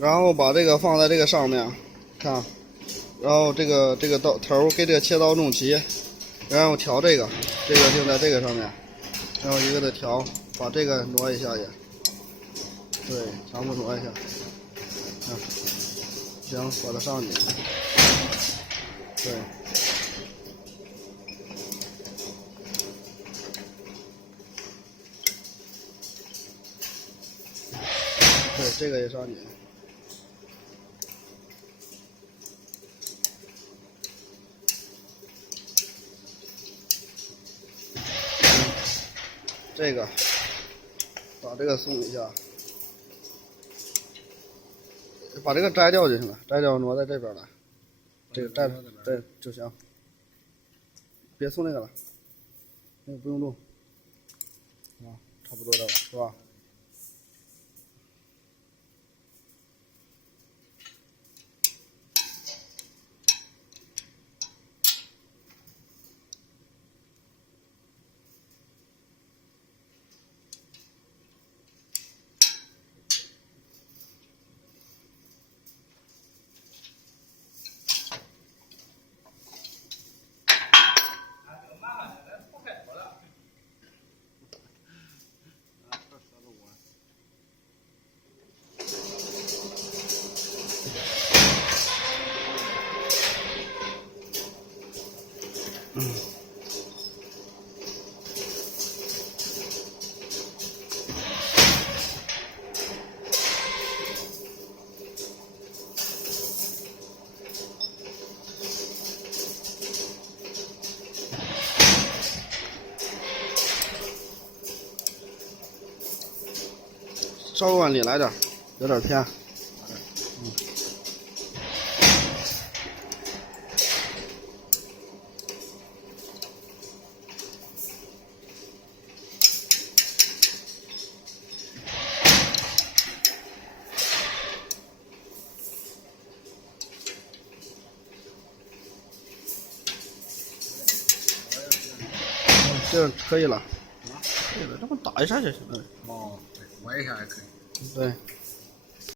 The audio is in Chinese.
然后把这个放在这个上面，看，然后这个头给这个切刀弄齐，然后调这个定在这个上面，然后一个的调，把这个挪一下也，对，全部挪一下，行，把它上去，对。对，这个也上去。这个把这个松一下，把这个摘掉就行了，摘掉挪在这边来。这个摘对就行，别松那个了，那个不用动。啊，差不多的了，是吧？稍微往里来点，有点偏。这样可以了。可以了，这么打一下就行了。哦，对，歪一下也可以。对。